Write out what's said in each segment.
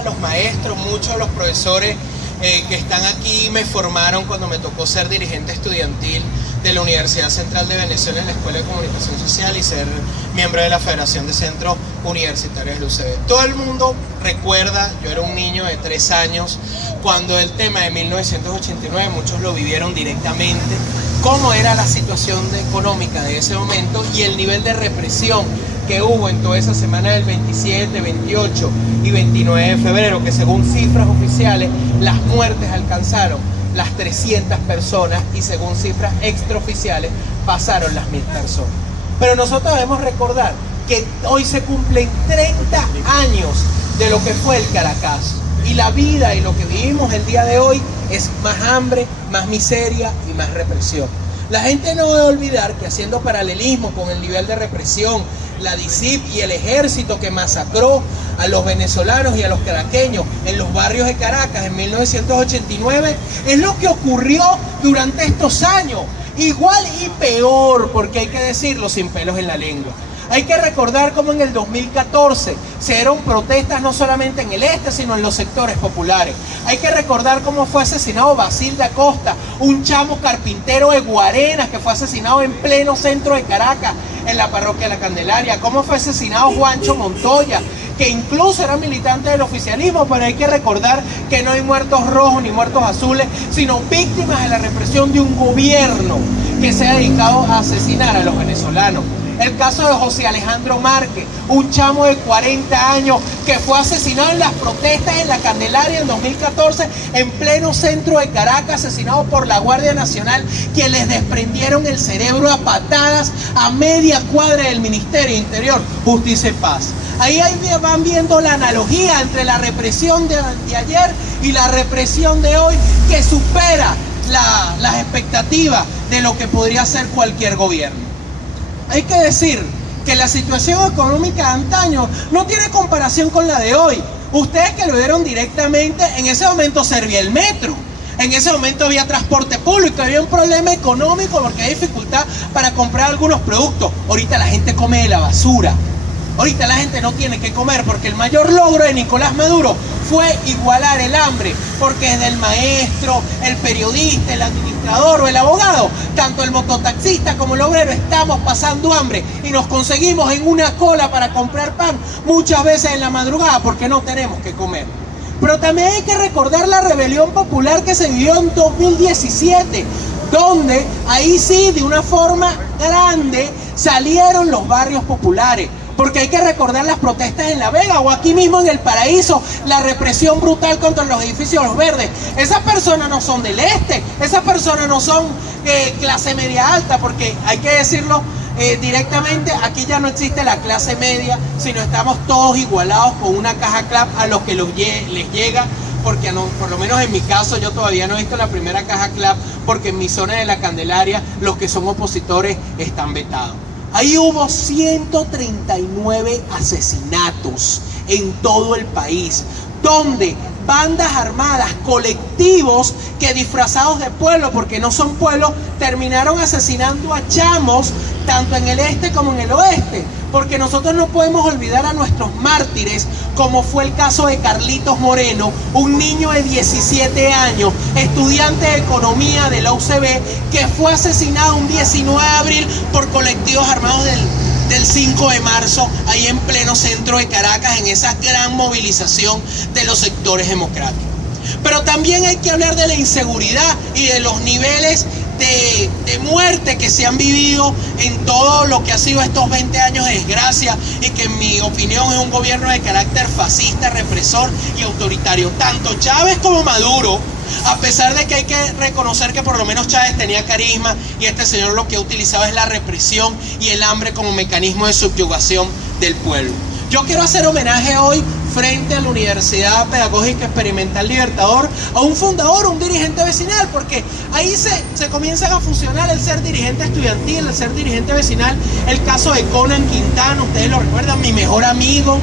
a los maestros, muchos de los profesores que están aquí me formaron cuando me tocó ser dirigente estudiantil de la Universidad Central de Venezuela en la Escuela de Comunicación Social y ser miembro de la Federación de Centros Universitarios de la UCB. Todo el mundo recuerda, yo era un niño de 3 años, cuando el tema de 1989, muchos lo vivieron directamente, cómo era la situación económica de ese momento y el nivel de represión que hubo en toda esa semana del 27, 28 y 29 de febrero, que según cifras oficiales, las muertes alcanzaron las 300 personas y según cifras extraoficiales pasaron las 1000 personas. Pero nosotros debemos recordar que hoy se cumplen 30 años de lo que fue el Caracazo. Y la vida y lo que vivimos el día de hoy es más hambre, más miseria y más represión. La gente no debe olvidar que haciendo paralelismo con el nivel de represión, la DICIP y el ejército que masacró a los venezolanos y a los caraqueños en los barrios de Caracas en 1989, es lo que ocurrió durante estos años. Igual y peor, porque hay que decirlo sin pelos en la lengua. Hay que recordar cómo en el 2014 se dieron protestas no solamente en el este, sino en los sectores populares. Hay que recordar cómo fue asesinado Basilda Acosta, un chamo carpintero de Guarenas que fue asesinado en pleno centro de Caracas, en la parroquia de la Candelaria. Cómo fue asesinado Juancho Montoya, que incluso era militante del oficialismo, pero hay que recordar que no hay muertos rojos ni muertos azules, sino víctimas de la represión de un gobierno que se ha dedicado a asesinar a los venezolanos. El caso de José Alejandro Márquez, un chamo de 40 años que fue asesinado en las protestas en la Candelaria en 2014, en pleno centro de Caracas, asesinado por la Guardia Nacional, que les desprendieron el cerebro a patadas a media cuadra del Ministerio de Interior, Justicia y Paz. Ahí van viendo la analogía entre la represión de ayer y la represión de hoy, que supera las expectativas de lo que podría ser cualquier gobierno. Hay que decir que la situación económica de antaño no tiene comparación con la de hoy. Ustedes que lo vieron directamente, en ese momento servía el metro, en ese momento había transporte público, había un problema económico porque hay dificultad para comprar algunos productos. Ahorita la gente come de la basura. Ahorita la gente no tiene que comer porque el mayor logro de Nicolás Maduro fue igualar el hambre, porque desde el maestro, el periodista, el administrador o el abogado, tanto el mototaxista como el obrero estamos pasando hambre y nos conseguimos en una cola para comprar pan muchas veces en la madrugada porque no tenemos que comer. Pero también hay que recordar la rebelión popular que se vivió en 2017, donde ahí sí de una forma grande salieron los barrios populares. Porque hay que recordar las protestas en La Vega o aquí mismo en El Paraíso, la represión brutal contra los edificios Los Verdes. Esas personas no son del este, esas personas no son clase media alta, porque hay que decirlo directamente, aquí ya no existe la clase media, sino estamos todos igualados con una caja CLAP a los que les llega, porque no, por lo menos en mi caso yo todavía no he visto la primera caja CLAP, porque en mi zona de la Candelaria los que son opositores están vetados. Ahí hubo 139 asesinatos en todo el país, donde bandas armadas, colectivos que disfrazados de pueblo, porque no son pueblos, terminaron asesinando a chamos tanto en el este como en el oeste, porque nosotros no podemos olvidar a nuestros mártires, como fue el caso de Carlitos Moreno, un niño de 17 años, estudiante de economía de la UCB, que fue asesinado un 19 de abril por colectivos armados del 5 de marzo, ahí en pleno centro de Caracas, en esa gran movilización de los sectores democráticos. Pero también hay que hablar de la inseguridad y de los niveles de muerte que se han vivido en todo lo que ha sido estos 20 años de desgracia, y que en mi opinión es un gobierno de carácter fascista, represor y autoritario. Tanto Chávez como Maduro, a pesar de que hay que reconocer que por lo menos Chávez tenía carisma y este señor lo que ha utilizado es la represión y el hambre como mecanismo de subyugación del pueblo. Yo quiero hacer homenaje hoy frente a la Universidad Pedagógica Experimental Libertador a un fundador, un dirigente vecinal, porque ahí se comienzan a fusionar el ser dirigente estudiantil, el ser dirigente vecinal. El caso de Conan Quintana, ustedes lo recuerdan, mi mejor amigo,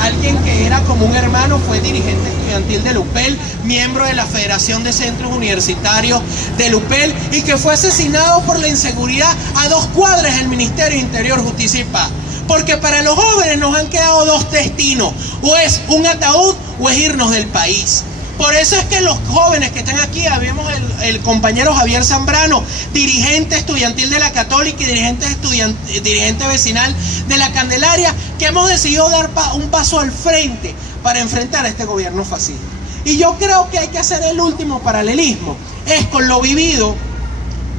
alguien que era como un hermano, fue dirigente estudiantil de Lupel, miembro de la Federación de Centros Universitarios de Lupel, y que fue asesinado por la inseguridad a 2 cuadras del Ministerio de Interior, Justicia y Paz. Porque para los jóvenes nos han quedado dos destinos, o es un ataúd o es irnos del país. Por eso es que los jóvenes que están aquí, vemos el compañero Javier Zambrano, dirigente estudiantil de la Católica y dirigente vecinal de la Candelaria, que hemos decidido dar un paso al frente para enfrentar a este gobierno fascista. Y yo creo que hay que hacer el último paralelismo, es con lo vivido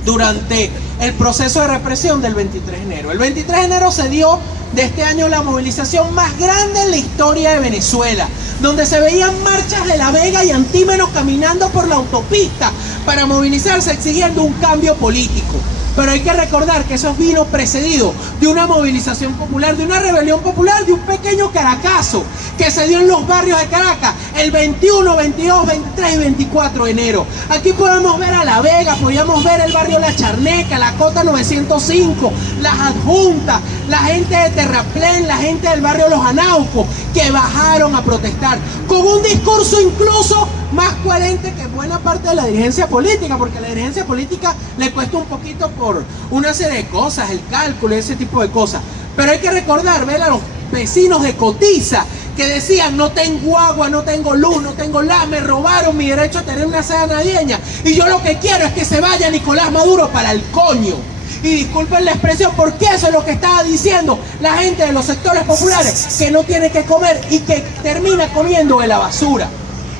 durante el proceso de represión del 23 de enero. El 23 de enero se dio de este año la movilización más grande en la historia de Venezuela, donde se veían marchas de La Vega y Antímenos caminando por la autopista para movilizarse exigiendo un cambio político. Pero hay que recordar que eso vino precedido de una movilización popular, de una rebelión popular, de un pequeño Caracazo que se dio en los barrios de Caracas el 21, 22, 23 y 24 de enero. Aquí podemos ver a La Vega, podíamos ver el barrio La Charneca, la Cota 905, las adjuntas, la gente de Terraplén, la gente del barrio Los Anaucos, que bajaron a protestar con un discurso incluso más coherente que buena parte de la dirigencia política, porque a la dirigencia política le cuesta un poquito por una serie de cosas, el cálculo y ese tipo de cosas. Pero hay que recordar, ver a los vecinos de Cotiza que decían: no tengo agua, no tengo luz, no tengo me robaron mi derecho a tener una cena navideña y yo lo que quiero es que se vaya Nicolás Maduro para el coño. Y disculpen la expresión, porque eso es lo que estaba diciendo la gente de los sectores populares, que no tiene que comer y que termina comiendo de la basura.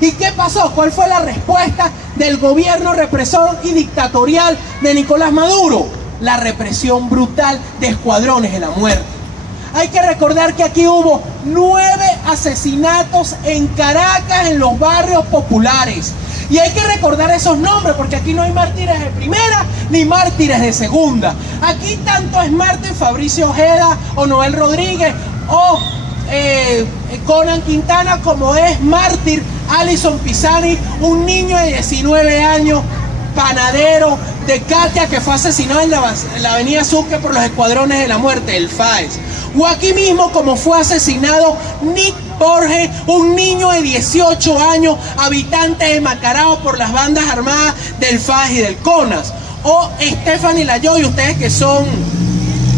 ¿Y qué pasó? ¿Cuál fue la respuesta del gobierno represor y dictatorial de Nicolás Maduro? La represión brutal de escuadrones de la muerte. Hay que recordar que aquí hubo 9 asesinatos en Caracas, en los barrios populares. Y hay que recordar esos nombres, porque aquí no hay mártires de primera ni mártires de segunda. Aquí tanto es mártir Fabricio Ojeda o Noel Rodríguez o Conan Quintana, como es mártir Alison Pisani, un niño de 19 años, panadero de Katia, que fue asesinado en la avenida Sucre por los escuadrones de la muerte, el FAES. O aquí mismo como fue asesinado Nick Borges, un niño de 18 años, habitante de Macarao, por las bandas armadas del FAES y del CONAS. O Stephanie Layoy, ustedes que son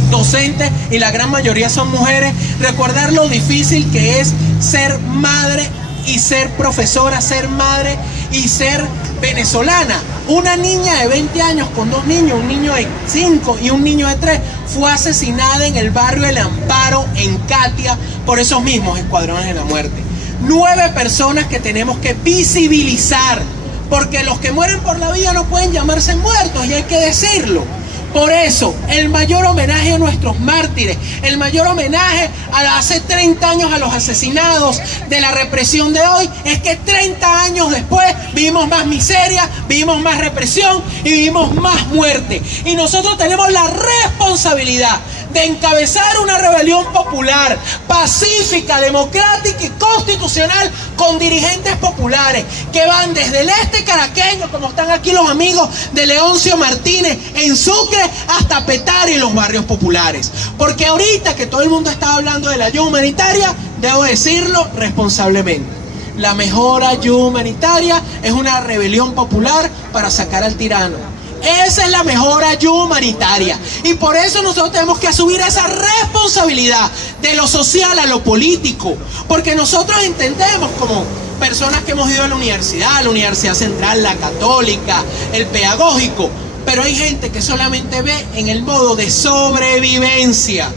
docentes y la gran mayoría son mujeres, recordar lo difícil que es ser madre y ser profesora, ser madre y ser venezolana. Una niña de 20 años con 2 niños, un niño de 5 y un niño de 3, fue asesinada en el barrio El Amparo, en Katia, por esos mismos escuadrones de la muerte. 9 personas que tenemos que visibilizar, porque los que mueren por la vida no pueden llamarse muertos, y hay que decirlo. Por eso, el mayor homenaje a nuestros mártires, el mayor homenaje a hace 30 años a los asesinados de la represión de hoy, es que 30 años después vivimos más miseria, vivimos más represión y vivimos más muerte. Y nosotros tenemos la responsabilidad de encabezar una rebelión popular, pacífica, democrática y constitucional, con dirigentes populares que van desde el este caraqueño, como están aquí los amigos de Leoncio Martínez, en Sucre, hasta Petare y los barrios populares. Porque ahorita que todo el mundo está hablando de la ayuda humanitaria, debo decirlo responsablemente: la mejor ayuda humanitaria es una rebelión popular para sacar al tirano. Esa es la mejor ayuda humanitaria, y por eso nosotros tenemos que asumir esa responsabilidad de lo social a lo político, porque nosotros entendemos, como personas que hemos ido a la Universidad Central, la Católica, el Pedagógico, pero hay gente que solamente ve en el modo de sobrevivencia,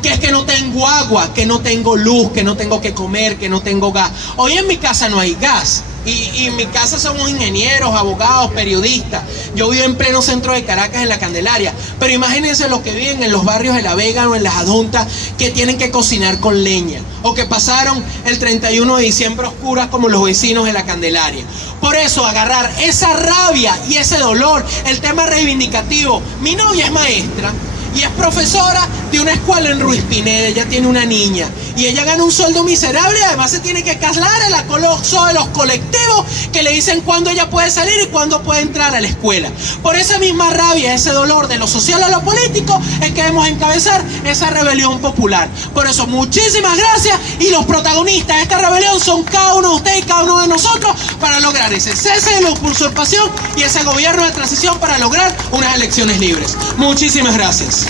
que es que no tengo agua, que no tengo luz, que no tengo que comer, que no tengo gas. Hoy en mi casa no hay gas. Y en mi casa somos ingenieros, abogados, periodistas. Yo vivo en pleno centro de Caracas, en la Candelaria. Pero imagínense los que viven en los barrios de La Vega o en las adjuntas, que tienen que cocinar con leña, o que pasaron el 31 de diciembre oscuras como los vecinos de la Candelaria. Por eso, agarrar esa rabia y ese dolor, el tema reivindicativo. Mi novia es maestra y es profesora de una escuela en Ruiz Pineda. Ella tiene una niña y ella gana un sueldo miserable, y además se tiene que casar el acoso de los colectivos que le dicen cuándo ella puede salir y cuándo puede entrar a la escuela. Por esa misma rabia, ese dolor de lo social a lo político, es que debemos encabezar esa rebelión popular. Por eso, muchísimas gracias, y los protagonistas de esta rebelión son cada uno de ustedes y cada uno de nosotros, para lograr ese cese de la usurpación y ese gobierno de transición, para lograr unas elecciones libres. Muchísimas gracias.